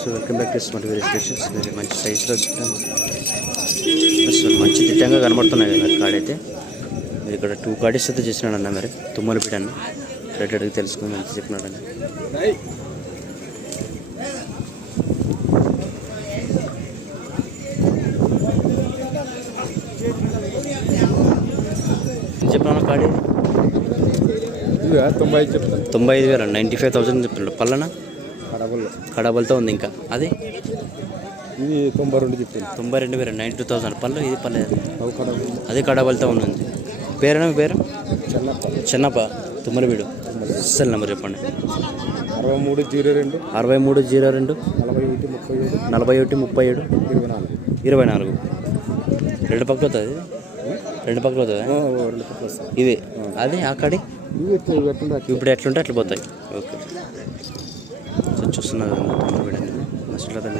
So welcome back to smart వేరే stations మంచి సైజులో అసలు మంచి దిట్టంగా కనబడుతున్నాయి కదా మరి కాడైతే. మీరు ఇక్కడ టూ కాడీస్ అయితే చేసినాడు అన్న మరి. తుమ్మలపీట అన్న రేట్ అడిగి తెలుసుకుని ఎంత చెప్పినాడు అన్న చెప్పినా కాడీ? తొంభై ఐదు చెప్తాను. తొంభై ఐదు వేల నైంటీ ఫైవ్ థౌసండ్ చెప్పినాడు. పల్లన కడబలతో ఉంది ఇంకా. అది? ఇది తొంభై రెండు చెప్తాను తొంభై రెండు వేల నైంటీ టూ థౌసండ్. పళ్ళు ఇది కడప. అది కడబలతో ఉంది. పేరేనా మీ పేరు? చెన్నప్ప. చిన్నప్ప. తుమ్మలవీడు. సెల్ నెంబర్ చెప్పండి. అరవై మూడు జీరో రెండు. అరవై మూడు జీరో రెండు. నలభై ఒకటి ముప్పై ఏడు. నలభై ఒకటి ముప్పై ఏడు. ఇరవై నాలుగు. ఇరవై నాలుగు. రెండు పక్కలు అవుతుంది రెండు పక్కలు అవుతుంది రెండు పక్కల వస్తాయి. ఇది అది అక్కడి ఇప్పుడు ఎట్లుంటే అట్లా పోతాయి. ఓకే. సో చూస్తున్నారు తుమ్మలవీడు అనేది మసలు అతను